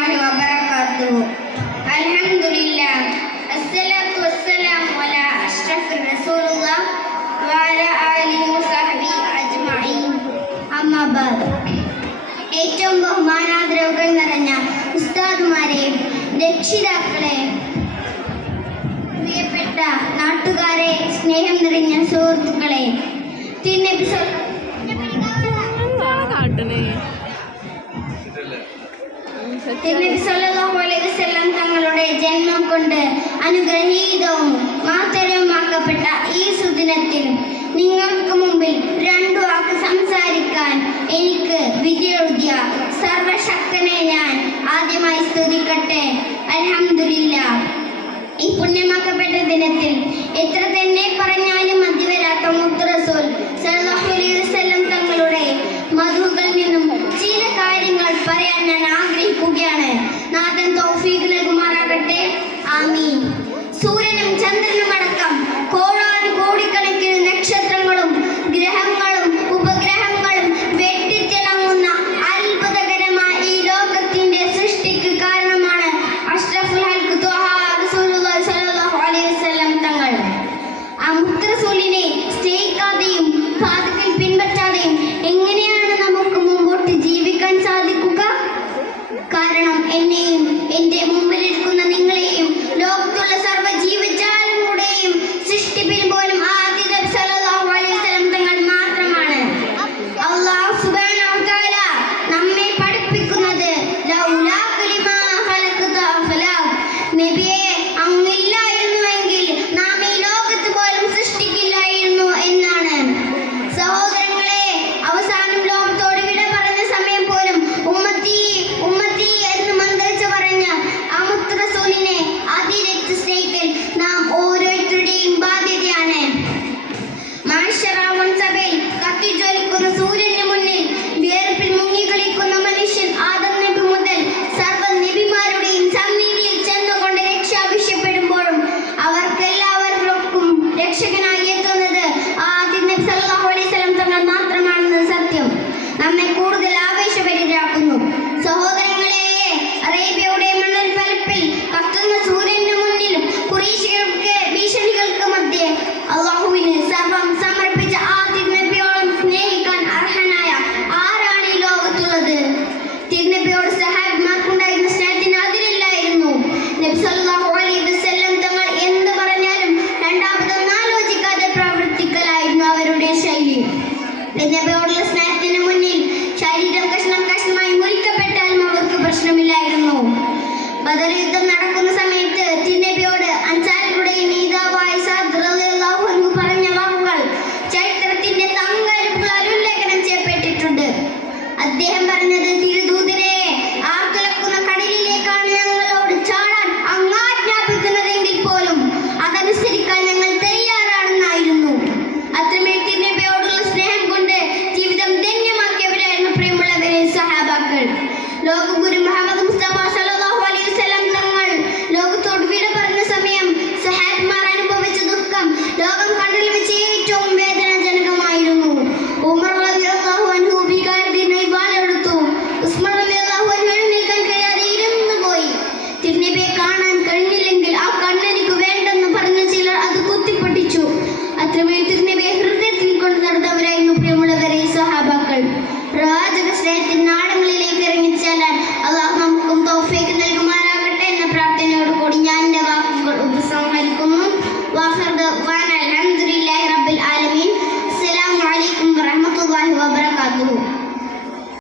വറഹ്മത്തുള്ളാഹി വബറകാതുഹു. അൽഹംദുലില്ലാഹ് അസ്സലാത്തു വസ്സലാമു അലാ അഷ്റഫിർ റസൂലുള്ളാഹ് വഅലാ ആലിഹി വസഹ്ബിഹി അജ്മഈൻ. അമ്മാ ബഅദ്. ഏറ്റവും ബഹുമാനാദരവുകൾ നിറഞ്ഞ ഉസ്താദുമാരെ, രക്ഷിതാക്കളെ, പ്രിയപ്പെട്ട നാട്ടുകാരെ, സ്നേഹം നിറഞ്ഞ സുഹൃത്തുക്കളെ, തിരുനബി സല്ലല്ലാഹു അലൈഹി വസല്ലം തങ്ങളുടെ ജന്മം കൊണ്ട് അനുഗ്രഹീതവും മാതരവുമാക്കപ്പെട്ട ഈ സുദിനത്തിൽ നിങ്ങൾക്ക് മുമ്പിൽ രണ്ടു വാക്ക് സംസാരിക്കാൻ എനിക്ക് വിധിയെഴുതിയ സർവശക്തനെ ഞാൻ ആദ്യമായി സ്തുതിക്കട്ടെ. അൽഹംദുലില്ലാഹ്. ഈ പുണ്യമാക്കപ്പെട്ട ദിനത്തിൽ എത്ര തന്നെ പറഞ്ഞാലും മതിവരാത്ത മുത്ത് റസൂൽ സല്ലല്ലാഹു അലൈഹി വസല്ലം തങ്ങളുടെ മധുകളിൽ നിന്നും ചില കാര്യങ്ങൾ പറയാൻ ഞാൻ ആഗ്രഹിക്കുകയാണ്. നാഥൻ തൗഫീഖ് നൽകുമാറാകട്ടെ. ആമീൻ. സൂര്യനും ചന്ദ്രനും അടക്കം കോടാനുകോടിക്കണക്കിന് നക്ഷത്രങ്ങളും ഗ്രഹങ്ങളും ഉപഗ്രഹങ്ങളും വെട്ടിത്തിളങ്ങുന്ന അത്ഭുതകരമായ ഈ ലോകത്തിന്റെ സൃഷ്ടിക്ക് കാരണമാണ് അഷ്റഫുൽ ഹൽഖ് ത്വഹ റസൂലുള്ളാഹി സ്വല്ലല്ലാഹു അലൈഹി വസല്ലം തങ്ങൾ. ആ മുത്ത് റസൂലിനെ സ്നേഹിക്കാതെയും പാതകൾ പിൻപറ്റാതെയും എങ്ങനെയാണ് നമുക്ക് മുമ്പോട്ട് ജീവിക്കാൻ സാധിക്കുക? കാരണം എന്നെയും എന്റെ മുമ്പിലിരിക്കുന്ന നിങ്ങളെയും ലോകത്തുള്ള സർവ്വ ജീവജാലങ്ങളുടെയും സൃഷ്ടിപ്പിൽ പോലും ആദ്യ നബി സല്ലല്ലാഹു അലൈഹി വസല്ലം തങ്ങൾ മാത്രമാണ്. അല്ലാഹു സുബ്ഹാനഹു വ തആല നമ്മെ പഠിപ്പിക്കുന്നത് ലൗലാ കലിമാ ഖലഖത ഫലാഖ്, നബിയെ അങ്ങില്ലായിരുന്നുവെങ്കിൽ നാം ഈ ലോകത്ത് പോലും സൃഷ്ടിക്കില്ലായിരുന്നു എന്നാണ്. സഹോദരങ്ങളെ, അവസാനം ലോകത്തോട് വിട പറഞ്ഞ സമയം പോലും ഉമ്മത്തി ഉമ്മത്തി എന്ന് മന്ത്രിച്ച് പറഞ്ഞ ആ മുത്ത് റസൂലിനെ അതിരറ്റ് സ്നേഹിക്കൽ നാം ഓരോരുത്തരുടെയും ബാധ്യതയാണ്. മഹ്ശറ സഭയിൽ കത്തിജ്വലിക്കുന്ന സൂര്യന് മുന്നിൽ വിയർപ്പിൽ മുങ്ങിക്കളിക്കുന്ന മനുഷ്യൻ ആദം നബി മുതൽ സർവ്വ നബിമാരുടെയും സന്നിധിയിൽ ചെന്നുകൊണ്ട് രക്ഷ ആവശ്യപ്പെടുമ്പോഴും അവർക്കെല്ലാവർക്കും രക്ഷകനായി എത്തുന്നത് ആദ്യ നബി സല്ലല്ലാഹു അലൈഹി വസല്ലം തങ്ങൾ മാത്രമാണെന്ന് സത്യം നമ്മെ കൂടുതൽ ആവേശഭരിതരാക്കുന്നു. സഹോദരങ്ങളെ, അറേബ്യയുടെ മണൽ പരപ്പിൽ കത്തുന്ന സൂര്യന് മുന്നിലും ഖുറൈശികൾക്ക് ഭീഷണികൾക്ക് മധ്യേ അല്ലാഹുവിന് സർവ്വം സമർപ്പിച്ച ആദ്യ നബിയോളം സ്നേഹിക്കാൻ അർഹനായ ആരാണ് ഈ ലോകത്തുള്ളത്? തിരുനബിയോട് സഹാബിമാർക്കുണ്ടായിരുന്ന സ്നേഹത്തിന് അതിരില്ലായിരുന്നു. നബി സല്ലല്ലാഹു അലൈഹി വസല്ലം തങ്ങൾ എന്ത് പറഞ്ഞാലും രണ്ടാമതൊന്നും ആലോചിക്കാതെ പ്രവർത്തിക്കലായിരുന്നു അവരുടെ ശൈലി. നബിയോടുള്ള സ്നേഹത്തിന് മുന്നിൽ ശരീരം കഷ്ണം കഷ്ണമായി മുറിക്കപ്പെട്ടാലും അവർക്ക് പ്രശ്നമില്ലായിരുന്നു. ബദർ യുദ്ധം നടക്കുന്ന സമയത്ത് തിരുനബിയോട് അൻസാരികളുടെ നേതാവായ സഅദ് റളിയല്ലാഹു അൻഹു പറഞ്ഞ വാക്കുകൾ ചരിത്രത്തിന്റെ തങ്കരുകളാൽ ഉല്ലേഖനം ചെയ്യപ്പെട്ടിട്ടുണ്ട്. അദ്ദേഹം പറഞ്ഞത്, തിരുദൂതരെ, ആർത്തുലക്കുന്ന കടലിലേക്കാണ് ഞങ്ങളോട് ചാടാൻ അങ്ങ് ആജ്ഞാപിക്കുന്നതെങ്കിൽ പോലും അതനുസരിക്കാൻ ഞങ്ങൾ തയ്യാറാണെന്നായിരുന്നു. അത്രമേൽ തിരുനബിയോടുള്ള സ്നേഹം കൊണ്ട് ജീവിതം ധന്യമാക്കിയവരായിരുന്നു പ്രിയമുള്ളവരെ സഹാബാക്കൾ. ലോകഗുരു മുഹമ്മദ്